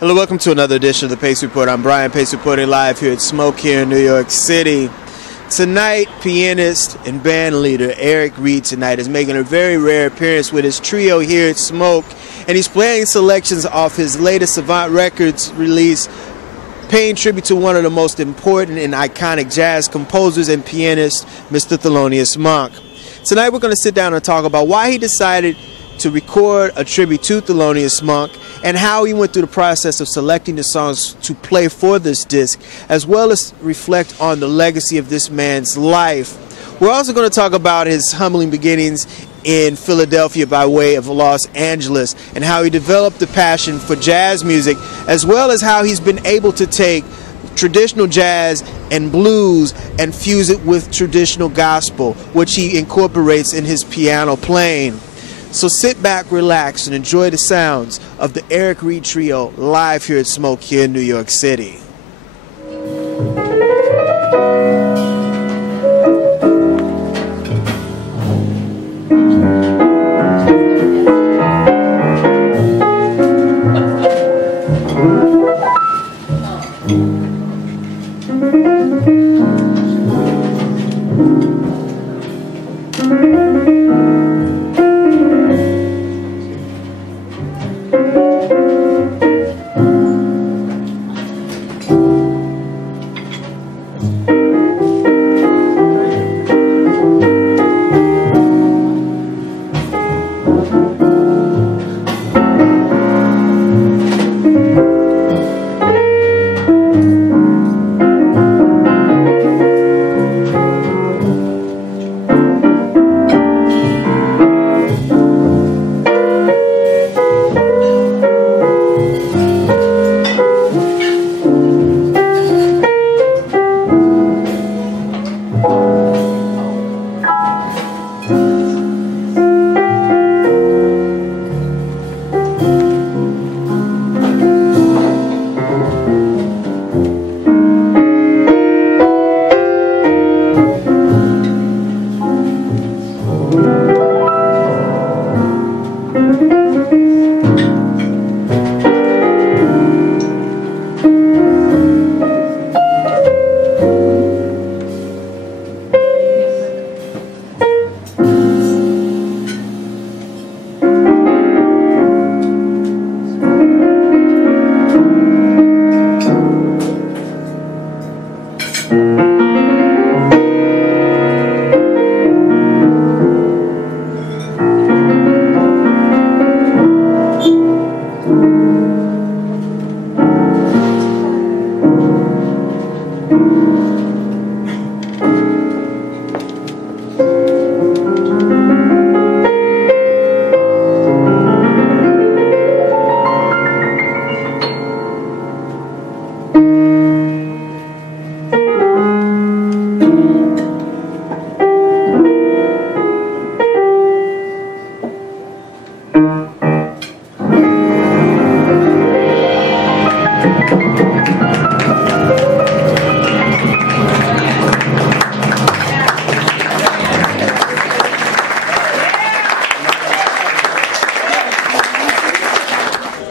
Hello, welcome to another edition of the Pace Report. I'm Brian, Pace reporting live here at Smoke here in New York City. Tonight, pianist and band leader Eric Reed tonight is making a very rare appearance with his trio here at Smoke, and he's playing selections off his latest Savant Records release, paying tribute to one of the most important and iconic jazz composers and pianists, Mr. Thelonious Monk. Tonight we're going to sit down and talk about why he decided to record a tribute to Thelonious Monk and how he went through the process of selecting the songs to play for this disc, as well as reflect on the legacy of this man's life. We're also going to talk about his humbling beginnings in Philadelphia by way of Los Angeles and how he developed the passion for jazz music, as well as how he's been able to take traditional jazz and blues and fuse it with traditional gospel, which he incorporates in his piano playing. So sit back, relax, and enjoy the sounds of the Eric Reed Trio live here at Smoke here in New York City.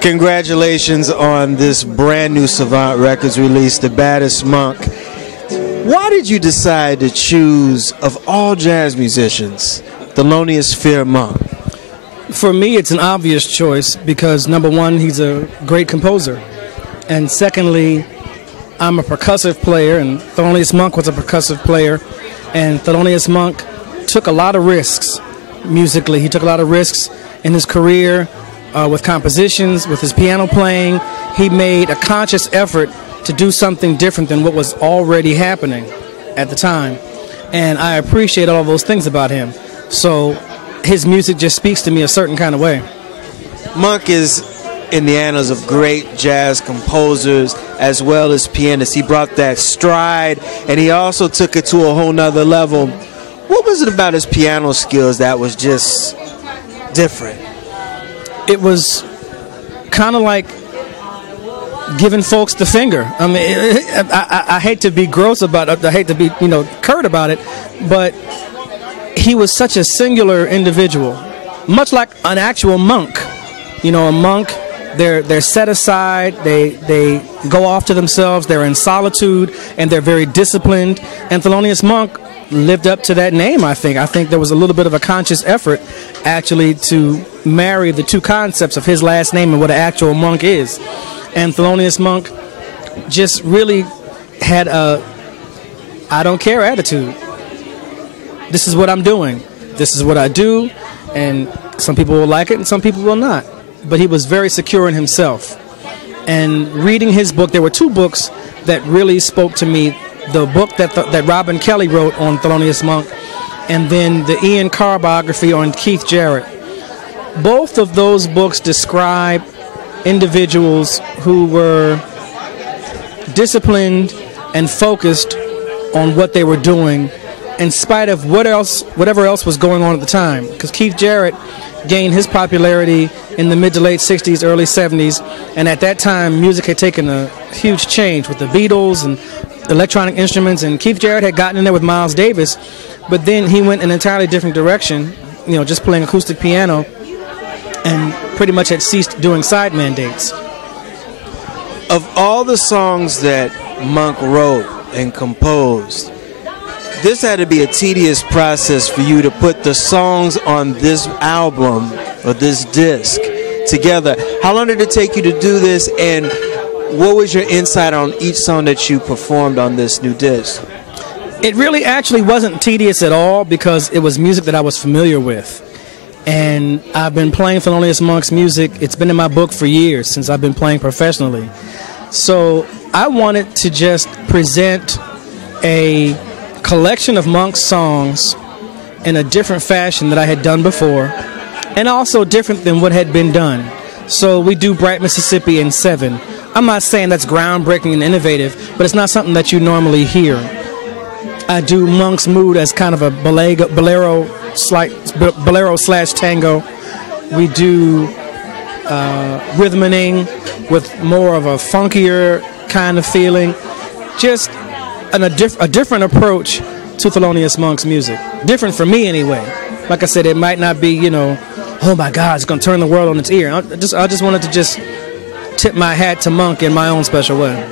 Congratulations on this brand new Savant Records release, The Baddest Monk. Why did you decide to choose, of all jazz musicians, Thelonious Monk? For me, it's an obvious choice because, number one, he's a great composer. And secondly, I'm a percussive player, and Thelonious Monk was a percussive player. And Thelonious Monk took a lot of risks musically. He took a lot of risks in his career with compositions, with his piano playing. He made a conscious effort to do something different than what was already happening at the time. And I appreciate all those things about him. So his music just speaks to me a certain kind of way. Monk is in the annals of great jazz composers as well as pianists. He brought that stride, and he also took it to a whole nother level. What was it about his piano skills that was just different? It was kind of like giving folks the finger. I mean, I hate to be gross about it. I hate to be, curt about it, but he was such a singular individual, much like an actual monk. A monk They're set aside. They go off to themselves. They're in solitude, and they're very disciplined. And Thelonious Monk lived up to that name, I think. I think there was a little bit of a conscious effort, actually, to marry the two concepts of his last name and what an actual monk is. And Thelonious Monk just really had a I don't care attitude. This is what I'm doing. This is what I do, and some people will like it and some people will not. But he was very secure in himself. And reading his book, there were two books that really spoke to me. The book that Robin Kelly wrote on Thelonious Monk, and then the Ian Carr biography on Keith Jarrett. Both of those books describe individuals who were disciplined and focused on what they were doing in spite of whatever else was going on at the time. Because Keith Jarrett gained his popularity in the mid to late 60s, early 70s, and at that time music had taken a huge change with the Beatles and electronic instruments, and Keith Jarrett had gotten in there with Miles Davis, but then he went in an entirely different direction, just playing acoustic piano, and pretty much had ceased doing sideman dates. Of all the songs that Monk wrote and composed, this had to be a tedious process for you to put the songs on this album or this disc together. How long did it take you to do this, and what was your insight on each song that you performed on this new disc? It really actually wasn't tedious at all because it was music that I was familiar with. And I've been playing Thelonious Monk's music. It's been in my book for years, since I've been playing professionally. So I wanted to just present a collection of Monk's songs in a different fashion that I had done before, and also different than what had been done. So we do Bright Mississippi in 7. I'm not saying that's groundbreaking and innovative, but it's not something that you normally hear. I do Monk's Mood as kind of a bolero slash tango. We do Rhythmaning with more of a funkier kind of feeling. Just a different approach to Thelonious Monk's music. Different for me anyway. Like I said, it might not be, oh my God, it's going to turn the world on its ear. I just wanted to just tip my hat to Monk in my own special way.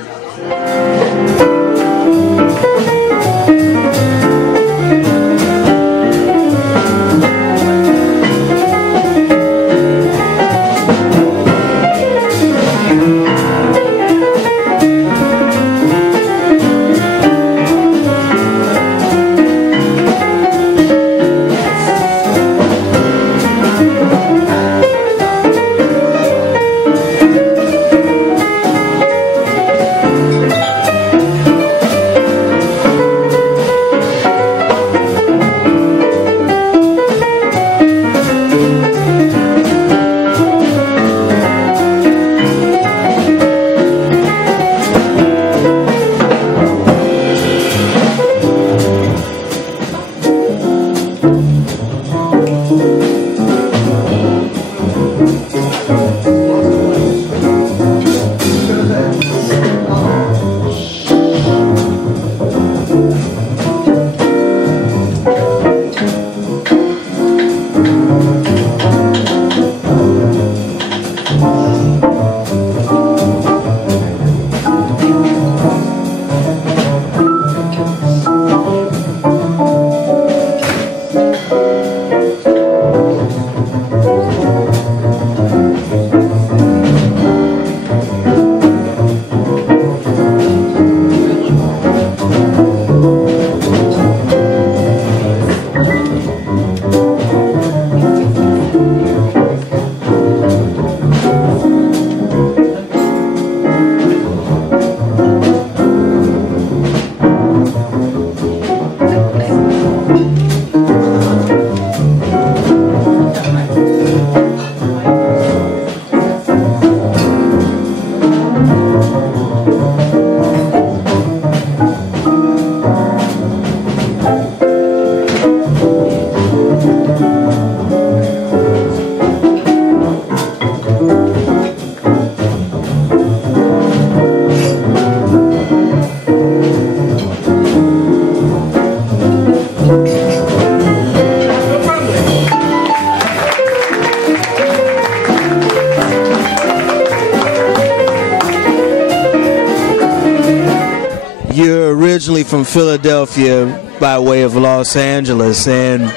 originally from Philadelphia by way of Los Angeles. And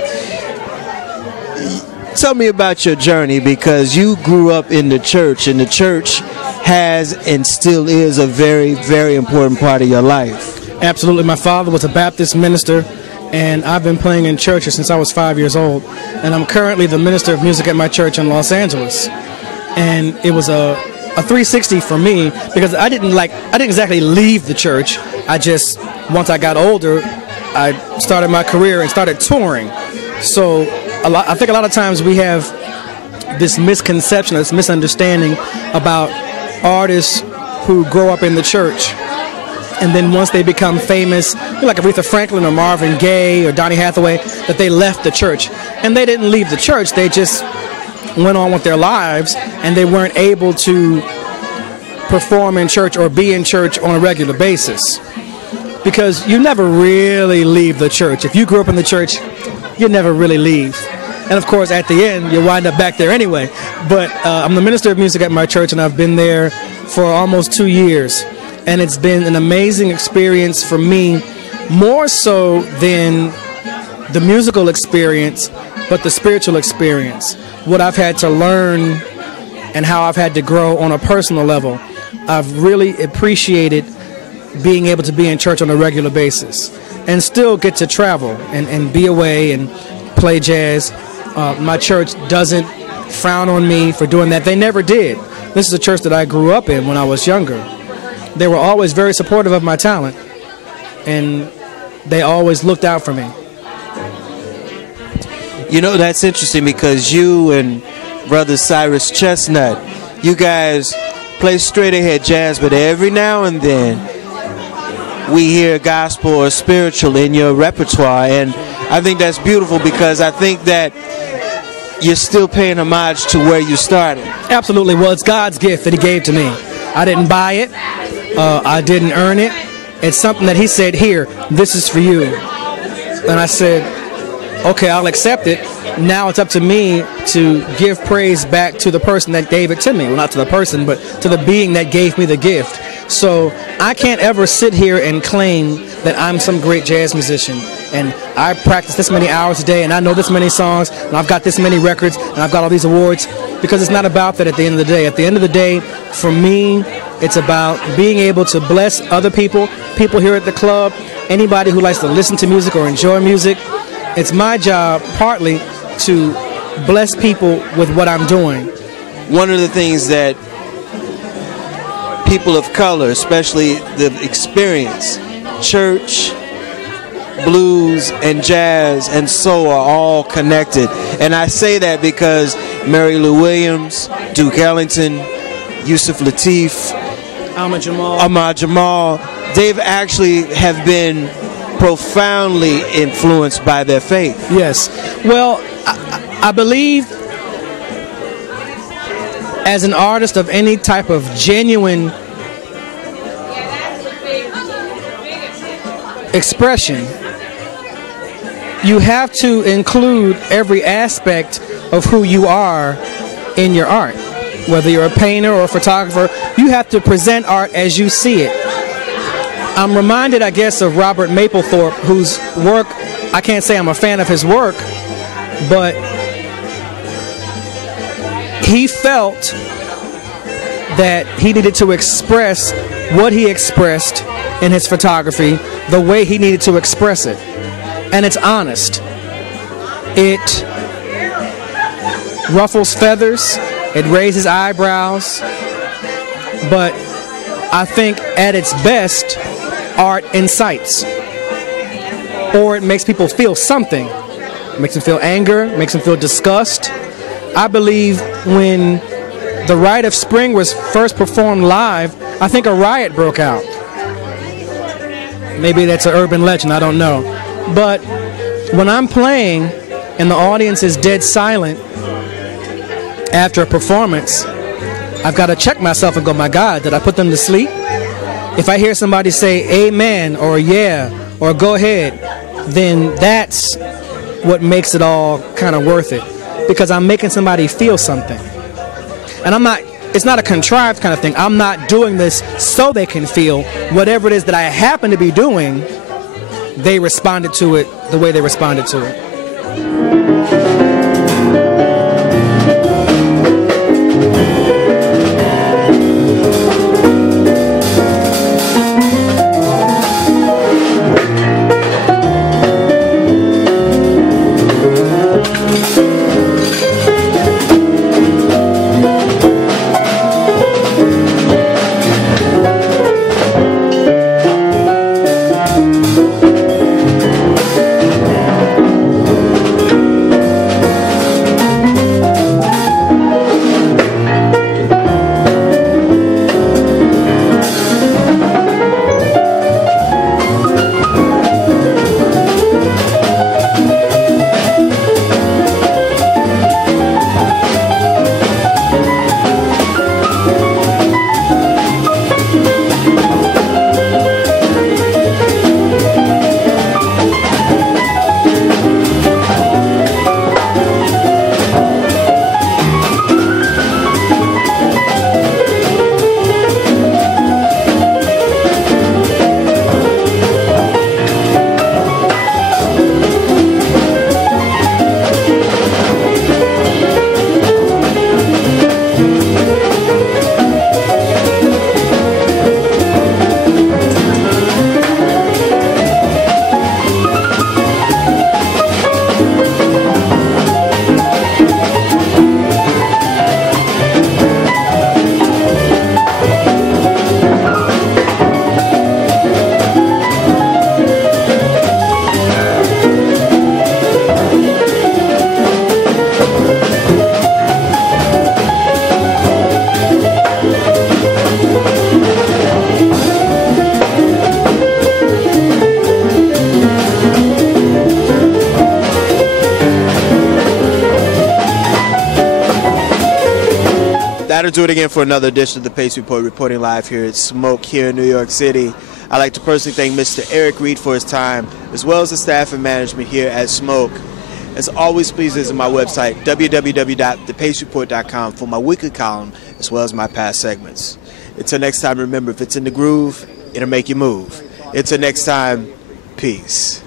tell me about your journey, because you grew up in the church, and the church has and still is a very, very important part of your life. Absolutely. My father was a Baptist minister, and I've been playing in churches since I was 5 years old. And I'm currently the minister of music at my church in Los Angeles. And it was a 360 for me, because I didn't exactly leave the church. I just, once I got older, I started my career and started touring. So I think a lot of times we have this misconception, this misunderstanding about artists who grow up in the church, and then once they become famous, like Aretha Franklin or Marvin Gaye or Donny Hathaway, that they left the church. And they didn't leave the church, they just went on with their lives, and they weren't able to perform in church or be in church on a regular basis. Because you never really leave the church. If you grew up in the church, you never really leave. And of course, at the end, you wind up back there anyway. But I'm the minister of music at my church, and I've been there for almost 2 years. And it's been an amazing experience for me, more so than the musical experience, but the spiritual experience. What I've had to learn and how I've had to grow on a personal level. I've really appreciated being able to be in church on a regular basis and still get to travel and be away and play jazz. My church doesn't frown on me for doing that. They never did. This is a church that I grew up in when I was younger. They were always very supportive of my talent, and they always looked out for me. You know, that's interesting, because you and brother Cyrus Chestnut, you guys play straight ahead jazz, but every now and then we hear gospel or spiritual in your repertoire, and I think that's beautiful, because I think that you're still paying homage to where you started. Absolutely. Well, it's God's gift that he gave to me. I didn't buy it. I didn't earn it. It's something that he said, here, this is for you. And I said, okay, I'll accept it. Now it's up to me to give praise back to the person that gave it to me. Well, not to the person, but to the being that gave me the gift. So I can't ever sit here and claim that I'm some great jazz musician, and I practice this many hours a day, and I know this many songs, and I've got this many records, and I've got all these awards, because it's not about that at the end of the day. At the end of the day, for me, it's about being able to bless other people, people here at the club, anybody who likes to listen to music or enjoy music. It's my job, partly, to bless people with what I'm doing. One of the things that people of color, especially the experience, church, blues, and jazz, and soul are all connected. And I say that because Mary Lou Williams, Duke Ellington, Yusuf Lateef, Ahmad Jamal, they've actually have been profoundly influenced by their faith. Yes. Well, I believe as an artist of any type of genuine expression, you have to include every aspect of who you are in your art. Whether you're a painter or a photographer, you have to present art as you see it. I'm reminded, I guess, of Robert Mapplethorpe, whose work, I can't say I'm a fan of his work, but he felt that he needed to express what he expressed in his photography the way he needed to express it. And it's honest. It ruffles feathers, it raises eyebrows, but I think at its best, art incites. Or it makes people feel something. It makes them feel anger, makes them feel disgust. I believe when The Rite of Spring was first performed live, I think a riot broke out. Maybe that's an urban legend, I don't know. But when I'm playing and the audience is dead silent after a performance, I've got to check myself and go, my God, did I put them to sleep? If I hear somebody say amen or yeah or go ahead, then that's what makes it all kind of worth it, because I'm making somebody feel something. And I'm not it's not a contrived kind of thing. I'm not doing this so they can feel. Whatever it is that I happen to be doing, they responded to it the way they responded to it. That'll do it again for another edition of the Pace Report, reporting live here at Smoke here in New York City. I'd like to personally thank Mr. Eric Reed for his time, as well as the staff and management here at Smoke. As always, please visit my website, www.thepacereport.com, for my weekly column, as well as my past segments. Until next time, remember, if it's in the groove, it'll make you move. Until next time, peace.